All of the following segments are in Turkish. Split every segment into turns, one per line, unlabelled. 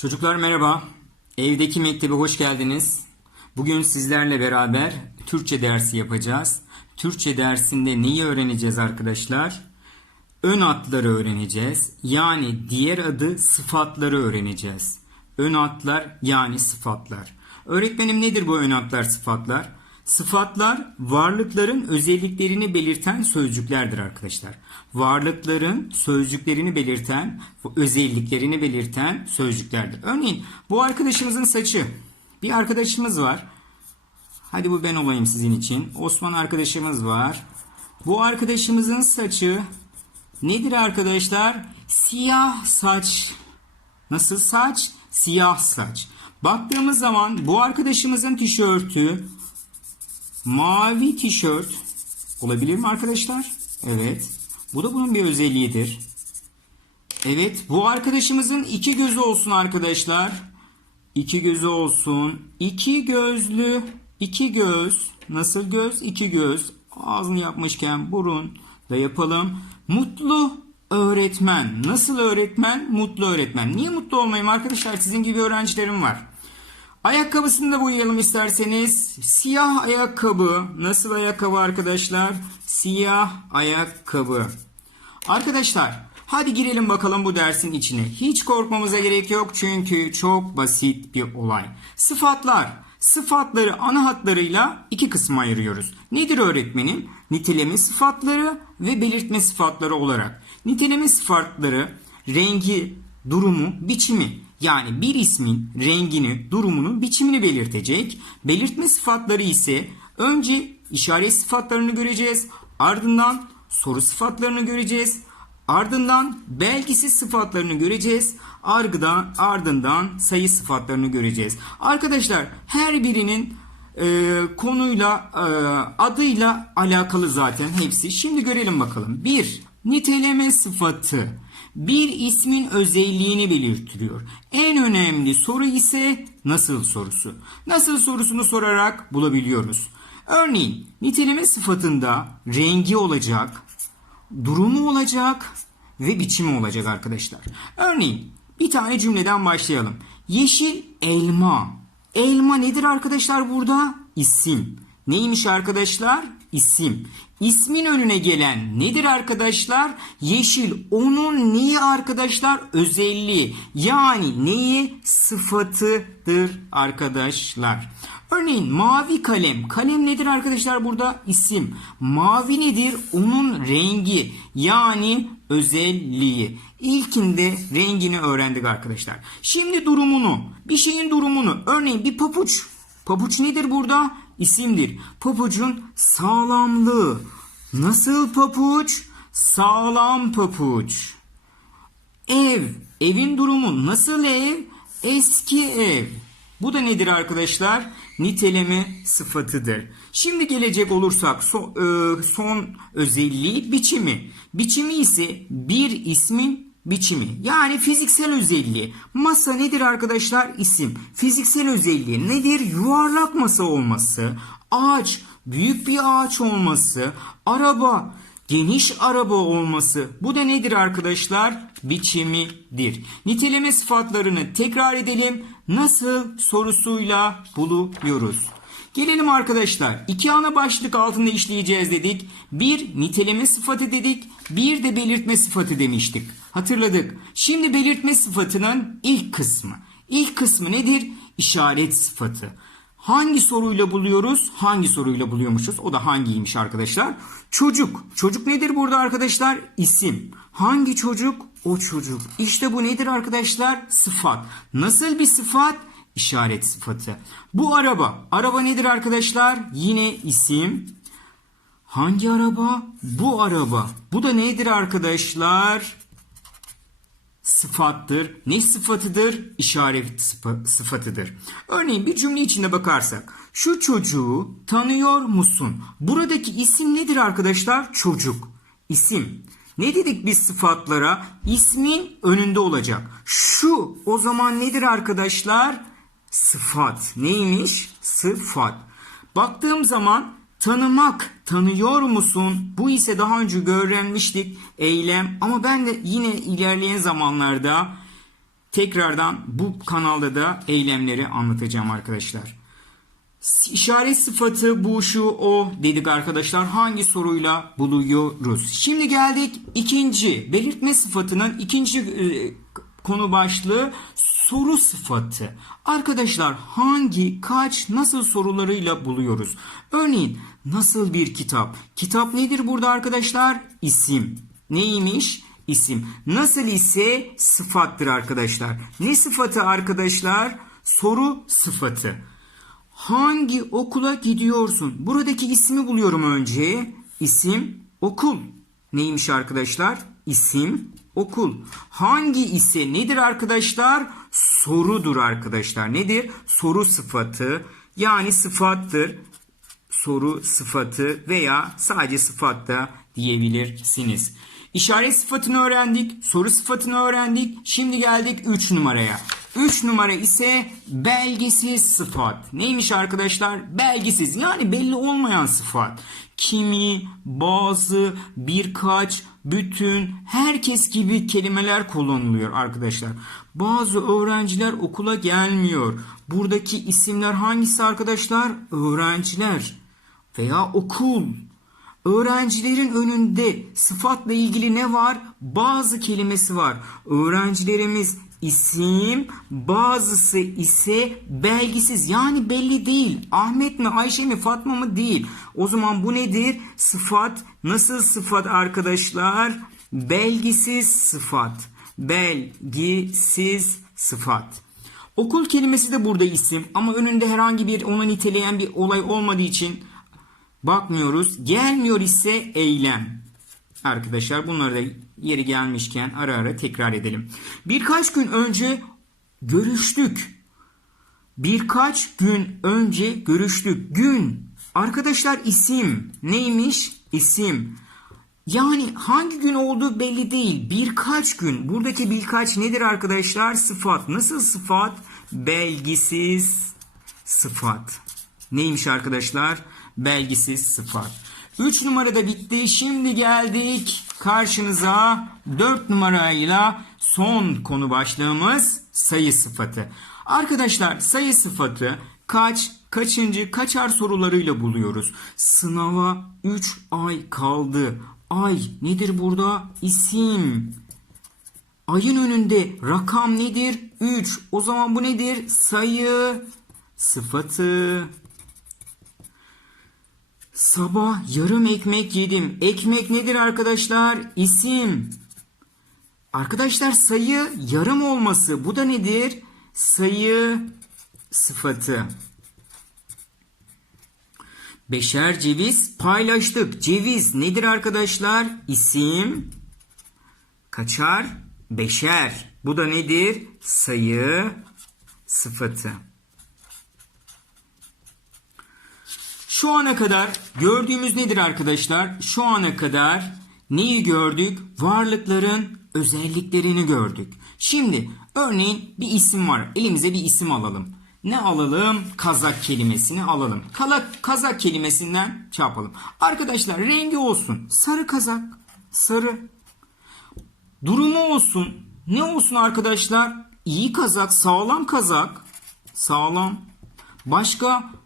Çocuklar merhaba. Evdeki mektebe hoş geldiniz. Bugün sizlerle beraber Türkçe dersi yapacağız. Türkçe dersinde neyi öğreneceğiz arkadaşlar? Ön adları öğreneceğiz. Yani diğer adı sıfatları öğreneceğiz. Ön adlar yani sıfatlar. Öğretmenim nedir bu ön adlar sıfatlar? Sıfatlar varlıkların özelliklerini belirten sözcüklerdir arkadaşlar. Varlıkların sözcüklerini belirten, özelliklerini belirten sözcüklerdir. Örneğin bu arkadaşımızın saçı. Bir arkadaşımız var. Hadi bu ben olayım sizin için. Osman arkadaşımız var. Bu arkadaşımızın saçı nedir arkadaşlar? Siyah saç. Nasıl saç? Siyah saç. Baktığımız zaman bu arkadaşımızın tişörtü mavi tişört olabilir mi arkadaşlar? Evet. Bu da bunun bir özelliğidir. Evet. Bu arkadaşımızın iki gözü olsun arkadaşlar. İki gözü olsun. İki gözlü. iki göz. Nasıl göz? İki göz. Ağzını yapmışken burun da yapalım. Mutlu öğretmen. Nasıl öğretmen? Mutlu öğretmen. Niye mutlu olmayayım arkadaşlar? Sizin gibi öğrencilerim var. Ayakkabısını da boyayalım isterseniz. Siyah ayakkabı. Nasıl ayakkabı arkadaşlar? Siyah ayakkabı. Arkadaşlar hadi girelim bakalım bu dersin içine. Hiç korkmamıza gerek yok çünkü çok basit bir olay. Sıfatlar. Sıfatları ana hatlarıyla iki kısma ayırıyoruz. Nedir öğretmenim? Niteleme sıfatları ve belirtme sıfatları olarak. Niteleme sıfatları rengi, durumu, biçimi. Yani bir ismin rengini, durumunu, biçimini belirtecek. Belirtme sıfatları ise önce işaret sıfatlarını göreceğiz. Ardından soru sıfatlarını göreceğiz. Ardından belgisiz sıfatlarını göreceğiz. Ardından, ardından sayı sıfatlarını göreceğiz. Arkadaşlar her birinin e, konuyla e, adıyla alakalı zaten hepsi. Şimdi görelim bakalım. 1. Niteleme sıfatı bir ismin özelliğini belirtiyor. En önemli soru ise nasıl sorusu. Nasıl sorusunu sorarak bulabiliyoruz. Örneğin niteleme sıfatında rengi olacak, durumu olacak ve biçimi olacak arkadaşlar. Örneğin bir tane cümleden başlayalım. Yeşil elma. Elma nedir arkadaşlar burada? İsim. Neymiş arkadaşlar? İsim. İsmin önüne gelen nedir arkadaşlar? Yeşil. Onun neyi arkadaşlar? Özelliği. Yani neyi? Sıfatıdır arkadaşlar. Örneğin mavi kalem. Kalem nedir arkadaşlar burada? İsim. Mavi nedir? Onun rengi. Yani özelliği. İlkinde rengini öğrendik arkadaşlar. Şimdi durumunu. Bir şeyin durumunu. Örneğin bir papuç. Papuç nedir burada? İsimdir. Papucun sağlamlığı. Nasıl papuç? Sağlam papuç. Ev. Evin durumu nasıl ev? Eski ev. Bu da nedir arkadaşlar? Niteleme sıfatıdır. Şimdi gelecek olursak son, e, son özelliği biçimi. Biçimi ise bir ismin biçimi. Yani fiziksel özelliği. Masa nedir arkadaşlar? İsim. Fiziksel özelliği nedir? Yuvarlak masa olması. Ağaç, büyük bir ağaç olması. Araba, geniş araba olması. Bu da nedir arkadaşlar? Biçimidir. Niteleme sıfatlarını tekrar edelim. Nasıl sorusuyla buluyoruz. Gelelim arkadaşlar. İki ana başlık altında işleyeceğiz dedik. Bir niteleme sıfatı dedik. Bir de belirtme sıfatı demiştik. Hatırladık. Şimdi belirtme sıfatının ilk kısmı. İlk kısmı nedir? İşaret sıfatı. Hangi soruyla buluyoruz? Hangi soruyla buluyormuşuz? O da hangiymiş arkadaşlar? Çocuk. Çocuk nedir burada arkadaşlar? İsim. Hangi çocuk? O çocuk. İşte bu nedir arkadaşlar? Sıfat. Nasıl bir sıfat? İşaret sıfatı. Bu araba. Araba nedir arkadaşlar? Yine isim. Hangi araba? Bu araba. Bu da nedir arkadaşlar? Sıfattır. Ne sıfatıdır? İşaret sıfa- sıfatıdır. Örneğin bir cümle içinde bakarsak. Şu çocuğu tanıyor musun? Buradaki isim nedir arkadaşlar? Çocuk. İsim. Ne dedik biz sıfatlara? İsmin önünde olacak. Şu o zaman nedir arkadaşlar? Sıfat. Neymiş? Sıfat. Baktığım zaman tanımak, tanıyor musun? Bu ise daha önce öğrenmiştik eylem ama ben de yine ilerleyen zamanlarda tekrardan bu kanalda da eylemleri anlatacağım arkadaşlar. İşaret sıfatı bu şu o dedik arkadaşlar. Hangi soruyla buluyoruz? Şimdi geldik ikinci belirtme sıfatının ikinci e, konu başlığı soru sıfatı. Arkadaşlar hangi, kaç, nasıl sorularıyla buluyoruz? Örneğin nasıl bir kitap? Kitap nedir burada arkadaşlar? İsim. Neymiş? İsim. Nasıl ise sıfattır arkadaşlar. Ne sıfatı arkadaşlar? Soru sıfatı. Hangi okula gidiyorsun? Buradaki ismi buluyorum önce. İsim okul. Neymiş arkadaşlar? İsim okul. Hangi ise nedir arkadaşlar? Sorudur arkadaşlar. Nedir? Soru sıfatı. Yani sıfattır. Soru sıfatı veya sadece sıfat da diyebilirsiniz. İşaret sıfatını öğrendik. Soru sıfatını öğrendik. Şimdi geldik 3 numaraya. 3 numara ise belgesiz sıfat. Neymiş arkadaşlar? Belgesiz yani belli olmayan sıfat. Kimi, bazı, birkaç, bütün, herkes gibi kelimeler kullanılıyor arkadaşlar. Bazı öğrenciler okula gelmiyor. Buradaki isimler hangisi arkadaşlar? Öğrenciler veya okul. Öğrencilerin önünde sıfatla ilgili ne var? Bazı kelimesi var. Öğrencilerimiz isim, bazısı ise belgisiz yani belli değil. Ahmet mi, Ayşe mi, Fatma mı değil. O zaman bu nedir? Sıfat. Nasıl sıfat arkadaşlar? Belgisiz sıfat. Belgisiz sıfat. Okul kelimesi de burada isim ama önünde herhangi bir onu niteleyen bir olay olmadığı için bakmıyoruz. Gelmiyor ise eylem. Arkadaşlar bunları da yeri gelmişken ara ara tekrar edelim. Birkaç gün önce görüştük. Birkaç gün önce görüştük. Gün. Arkadaşlar isim. Neymiş? İsim. Yani hangi gün olduğu belli değil. Birkaç gün. Buradaki birkaç nedir arkadaşlar? Sıfat. Nasıl sıfat? Belgisiz sıfat. Neymiş arkadaşlar? Belgisiz sıfat. 3 numarada bitti. Şimdi geldik karşınıza 4 numarayla son konu başlığımız sayı sıfatı. Arkadaşlar sayı sıfatı kaç, kaçıncı, kaçar sorularıyla buluyoruz. Sınava 3 ay kaldı. Ay nedir burada? İsim. Ayın önünde rakam nedir? 3. O zaman bu nedir? Sayı sıfatı. Sabah yarım ekmek yedim. Ekmek nedir arkadaşlar? İsim. Arkadaşlar sayı yarım olması. Bu da nedir? Sayı sıfatı. Beşer ceviz paylaştık. Ceviz nedir arkadaşlar? İsim. Kaçar? Beşer. Bu da nedir? Sayı sıfatı. Şu ana kadar gördüğümüz nedir arkadaşlar? Şu ana kadar neyi gördük? Varlıkların özelliklerini gördük. Şimdi örneğin bir isim var. Elimize bir isim alalım. Ne alalım? Kazak kelimesini alalım. Kala, kazak kelimesinden şey yapalım. Arkadaşlar rengi olsun. Sarı kazak. Sarı. Durumu olsun. Ne olsun arkadaşlar? İyi kazak, sağlam kazak. Sağlam. Başka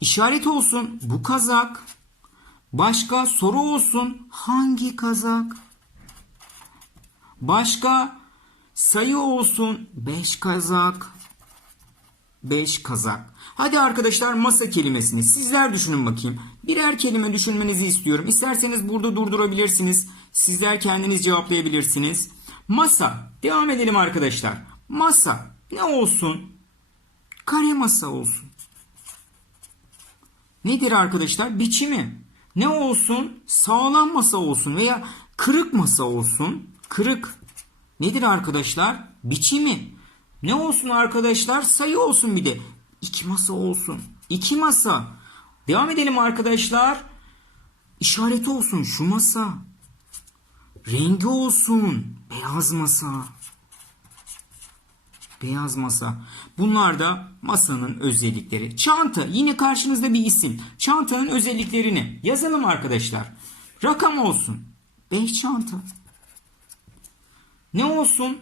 İşaret olsun bu kazak. Başka soru olsun hangi kazak? Başka sayı olsun 5 kazak. 5 kazak. Hadi arkadaşlar masa kelimesini sizler düşünün bakayım. Birer kelime düşünmenizi istiyorum. İsterseniz burada durdurabilirsiniz. Sizler kendiniz cevaplayabilirsiniz. Masa. Devam edelim arkadaşlar. Masa ne olsun? Kare masa olsun. Nedir arkadaşlar? Biçimi. Ne olsun? Sağlam masa olsun veya kırık masa olsun. Kırık. Nedir arkadaşlar? Biçimi. Ne olsun arkadaşlar? Sayı olsun bir de. İki masa olsun. İki masa. Devam edelim arkadaşlar. İşareti olsun şu masa. Rengi olsun. Beyaz masa. Beyaz masa. Bunlar da masanın özellikleri. Çanta yine karşınızda bir isim. Çantanın özelliklerini yazalım arkadaşlar. Rakam olsun. 5 çanta. Ne olsun?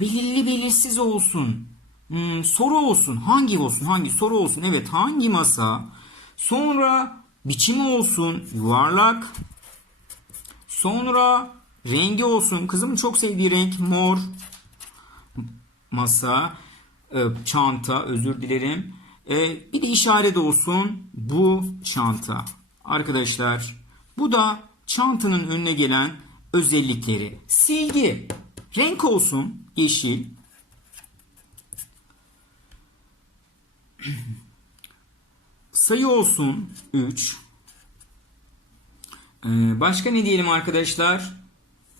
belirli belirsiz olsun. Hmm, soru olsun. Hangi olsun? Hangi soru olsun? Evet hangi masa? Sonra biçimi olsun. Yuvarlak. Sonra rengi olsun. Kızımın çok sevdiği renk mor. Masa. e, Çanta özür dilerim. E, Bir de işaret olsun. Bu çanta. Arkadaşlar bu da çantanın önüne gelen özellikleri. Silgi. Renk olsun. Yeşil. Sayı olsun 3. Ee, başka ne diyelim arkadaşlar?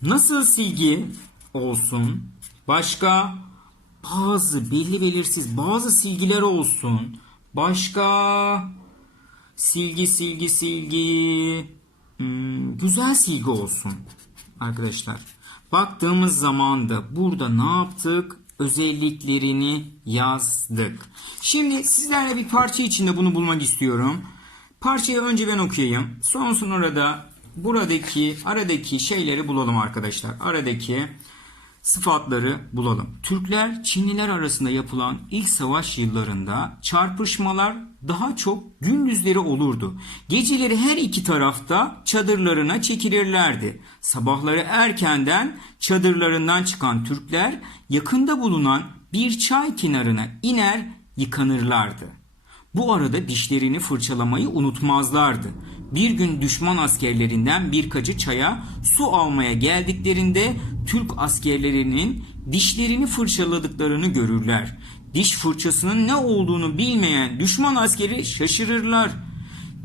Nasıl silgi olsun? Başka bazı belli belirsiz bazı silgiler olsun. Başka silgi silgi silgi Hmm, güzel silgi olsun arkadaşlar. Baktığımız zaman da burada ne yaptık? Özelliklerini yazdık. Şimdi sizlerle bir parça içinde bunu bulmak istiyorum. Parçayı önce ben okuyayım. Son sonra da buradaki aradaki şeyleri bulalım arkadaşlar. Aradaki sıfatları bulalım. Türkler Çinliler arasında yapılan ilk savaş yıllarında çarpışmalar daha çok gündüzleri olurdu. Geceleri her iki tarafta çadırlarına çekilirlerdi. Sabahları erkenden çadırlarından çıkan Türkler yakında bulunan bir çay kenarına iner yıkanırlardı. Bu arada dişlerini fırçalamayı unutmazlardı. Bir gün düşman askerlerinden birkaçı çaya su almaya geldiklerinde Türk askerlerinin dişlerini fırçaladıklarını görürler. Diş fırçasının ne olduğunu bilmeyen düşman askeri şaşırırlar.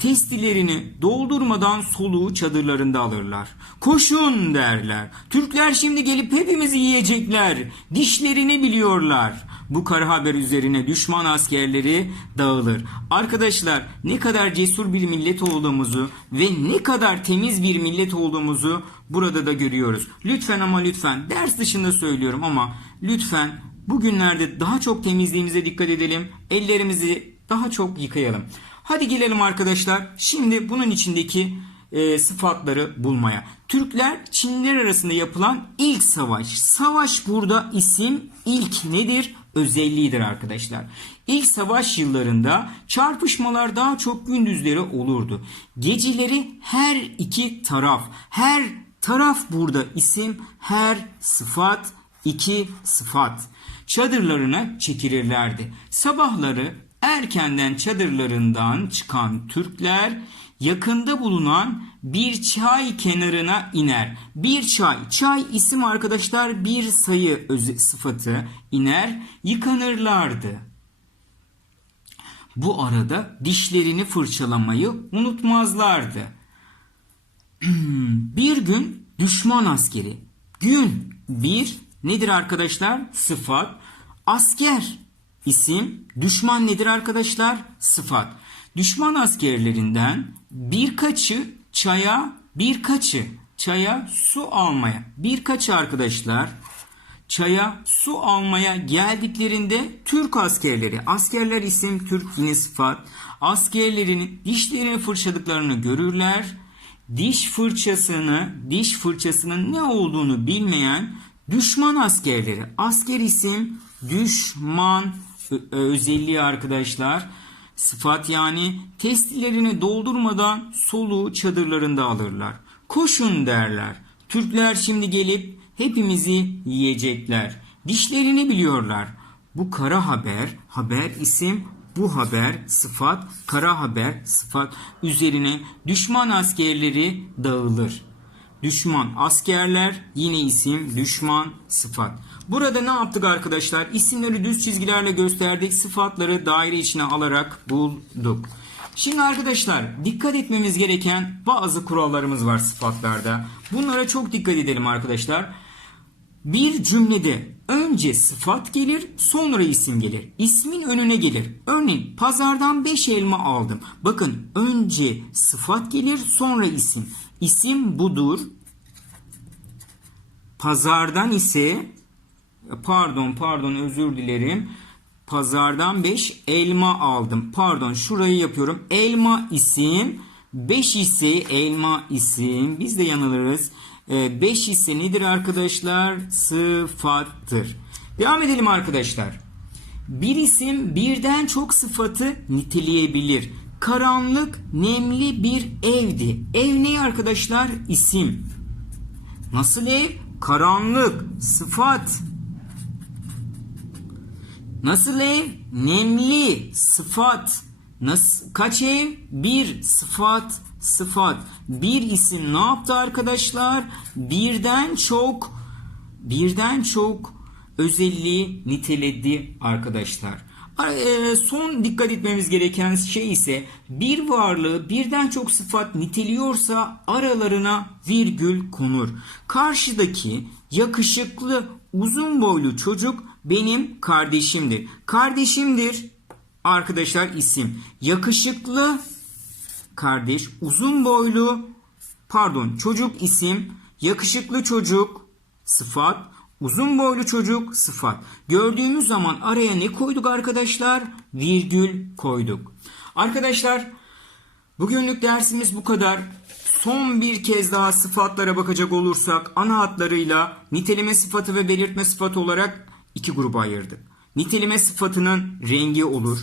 Testilerini doldurmadan soluğu çadırlarında alırlar. Koşun derler. Türkler şimdi gelip hepimizi yiyecekler. Dişlerini biliyorlar. Bu kara haber üzerine düşman askerleri dağılır. Arkadaşlar ne kadar cesur bir millet olduğumuzu ve ne kadar temiz bir millet olduğumuzu burada da görüyoruz. Lütfen ama lütfen ders dışında söylüyorum ama lütfen bugünlerde daha çok temizliğimize dikkat edelim. Ellerimizi daha çok yıkayalım. Hadi gelelim arkadaşlar. Şimdi bunun içindeki e, sıfatları bulmaya. Türkler Çinliler arasında yapılan ilk savaş. Savaş burada isim ilk nedir? Özelliğidir arkadaşlar. İlk savaş yıllarında çarpışmalar daha çok gündüzleri olurdu. Geceleri her iki taraf, her taraf burada isim, her sıfat, iki sıfat. Çadırlarına çekilirlerdi. Sabahları erkenden çadırlarından çıkan Türkler yakında bulunan bir çay kenarına iner. Bir çay, çay isim arkadaşlar bir sayı özü, sıfatı iner, yıkanırlardı. Bu arada dişlerini fırçalamayı unutmazlardı. bir gün düşman askeri. Gün bir nedir arkadaşlar? Sıfat. Asker isim. Düşman nedir arkadaşlar? Sıfat. Düşman askerlerinden birkaçı çaya, birkaçı çaya su almaya, birkaçı arkadaşlar çaya su almaya geldiklerinde Türk askerleri, askerler isim Türk yine sıfat, askerlerin dişlerini fırçadıklarını görürler. Diş fırçasını, diş fırçasının ne olduğunu bilmeyen düşman askerleri, asker isim düşman özelliği arkadaşlar. Sıfat yani testilerini doldurmadan soluğu çadırlarında alırlar. Koşun derler. Türkler şimdi gelip hepimizi yiyecekler. Dişlerini biliyorlar. Bu kara haber, haber isim, bu haber sıfat, kara haber sıfat üzerine düşman askerleri dağılır. Düşman askerler yine isim düşman sıfat. Burada ne yaptık arkadaşlar? İsimleri düz çizgilerle gösterdik. Sıfatları daire içine alarak bulduk. Şimdi arkadaşlar dikkat etmemiz gereken bazı kurallarımız var sıfatlarda. Bunlara çok dikkat edelim arkadaşlar. Bir cümlede önce sıfat gelir sonra isim gelir. İsmin önüne gelir. Örneğin pazardan 5 elma aldım. Bakın önce sıfat gelir sonra isim. İsim budur. Pazardan ise pardon pardon özür dilerim. Pazardan 5 elma aldım. Pardon şurayı yapıyorum. Elma isim. 5 ise elma isim. Biz de yanılırız. 5 ise nedir arkadaşlar? Sıfattır. Devam edelim arkadaşlar. Bir isim birden çok sıfatı niteleyebilir. Karanlık, nemli bir evdi. Ev ne arkadaşlar? İsim. Nasıl ev? Karanlık, sıfat. Nasıl ev? Nemli, sıfat. Nasıl, kaç ev? Bir, sıfat, sıfat. Bir isim ne yaptı arkadaşlar? Birden çok, birden çok özelliği niteledi arkadaşlar. E, Son dikkat etmemiz gereken şey ise bir varlığı birden çok sıfat niteliyorsa aralarına virgül konur. Karşıdaki yakışıklı uzun boylu çocuk benim kardeşimdir. Kardeşimdir arkadaşlar isim. Yakışıklı kardeş, uzun boylu pardon çocuk isim, yakışıklı çocuk sıfat, uzun boylu çocuk sıfat. Gördüğümüz zaman araya ne koyduk arkadaşlar? Virgül koyduk. Arkadaşlar bugünlük dersimiz bu kadar. Son bir kez daha sıfatlara bakacak olursak ana hatlarıyla niteleme sıfatı ve belirtme sıfatı olarak iki gruba ayırdık. Niteleme sıfatının rengi olur,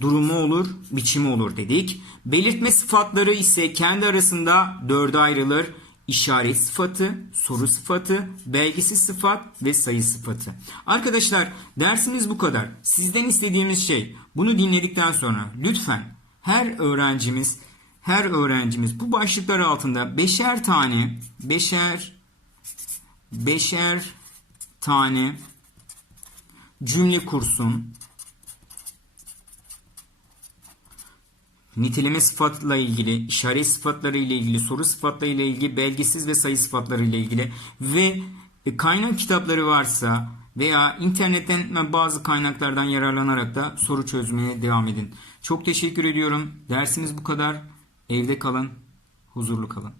durumu olur, biçimi olur dedik. Belirtme sıfatları ise kendi arasında dörde ayrılır. İşaret sıfatı, soru sıfatı, belgisiz sıfat ve sayı sıfatı. Arkadaşlar dersimiz bu kadar. Sizden istediğimiz şey bunu dinledikten sonra lütfen her öğrencimiz her öğrencimiz bu başlıklar altında beşer tane beşer beşer tane cümle kursun. Niteleme sıfatla ilgili, işaret sıfatları ile ilgili, soru sıfatları ile ilgili, belgesiz ve sayı sıfatları ile ilgili ve e, kaynak kitapları varsa veya internetten bazı kaynaklardan yararlanarak da soru çözmeye devam edin. Çok teşekkür ediyorum. Dersimiz bu kadar. Evde kalın, huzurlu kalın.